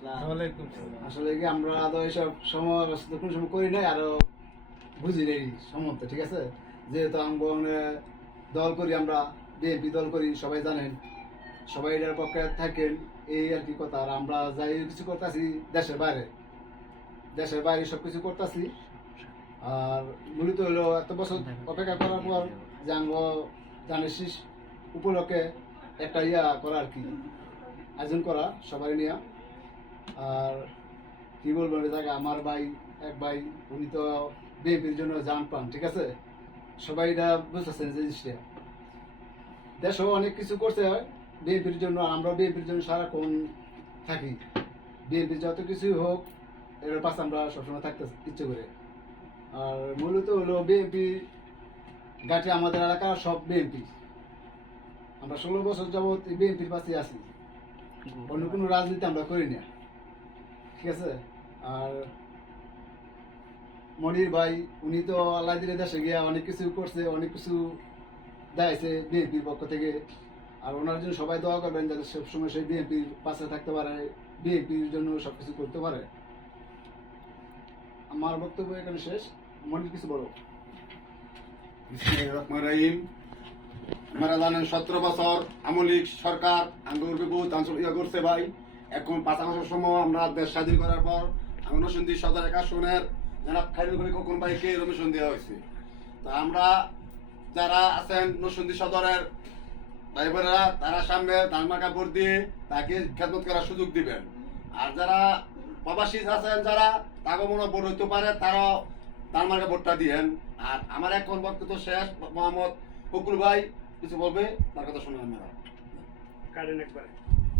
আসলে কি আমরা তো এইসব সময় কোনো সময় করি নাই, আরো বুঝি নেই সম্বন্ধে, ঠিক আছে। যেহেতু আমরা দল করি, আমরা বিএনপি দল করি, সবাই জানেন, সবাই এটার পক্ষে থাকেন, এই আর কি কথা। আর আমরা যাই কিছু করতেছি দেশের বাইরে সবকিছু করতেছি। আর মূলত হলো এত বছর অপেক্ষা করার পর যে আমরা জানিস উপলক্ষে একটা করা আর কি, আয়োজন করা সবাই নিয়ে। আর কি বলবো জায়গা, আমার ভাই এক ভাই, উনি তো বিএনপির জন্য জান পান, ঠিক আছে। সবাই এটা বুঝতেছেন যে জিনিসটা, দেশও অনেক কিছু করছে বিএনপির জন্য, আমরা বিএনপির জন্য সারাক্ষণ থাকি। বিএনপি যত কিছুই হোক, এর পাশে আমরা সবসময় থাকতে ইচ্ছে করে। আর মূলত হলো বিএনপি গাঠে আমাদের এলাকার সব বিএনপি, আমরা 16 বছর যাবৎ বিএনপির পাশে আছি, অন্য কোনো রাজনীতি আমরা করি না, ঠিক আছে। আর মনির ভাই, উনি তো আল্লাহ দিলে দেশে গিয়া অনেক কিছু করছে, অনেক কিছু দেয়ছে বিএনপির পক্ষ থেকে। আর ওনার জন্য সবাই দোয়া করবেন যাতে সবসময় সেই বিএনপির পাশে থাকতে পারে, বিএনপির জন্য সবকিছু করতে পারে। আমার বক্তব্য এখানে শেষ। মনির কিছু বলো। আপনারা জানেন 17 বছর আমলিক সরকার আঙ্গুর করছে ভাই। এখন 5 বছর সময় আমরা দেশ স্বাধীন করার পর নরসিংদী সদর এক আসনের জনাব খাইরুল কবির খোকন ভাইকে নমিনেশন দেওয়া হয়েছে। তা আমরা যারা আছেন নরসিংদী সদরের ভাই বোনেরা, তারা সামনে ধানমার্কা ভোট দিয়ে তাকে খেদমত করার সুযোগ দিবেন। আর যারা প্রবাসী আছেন, যারা তাকে মনে ভোট হইতে পারে, তারাও ধানমার্কা ভোটটা দিয়েন। আর আমার এখন বক্তব্য শেষ। মোহাম্মদ ফকুল ভাই কিছু বলবে, তার কথা শুনে আমরা কারেন্ট একবারে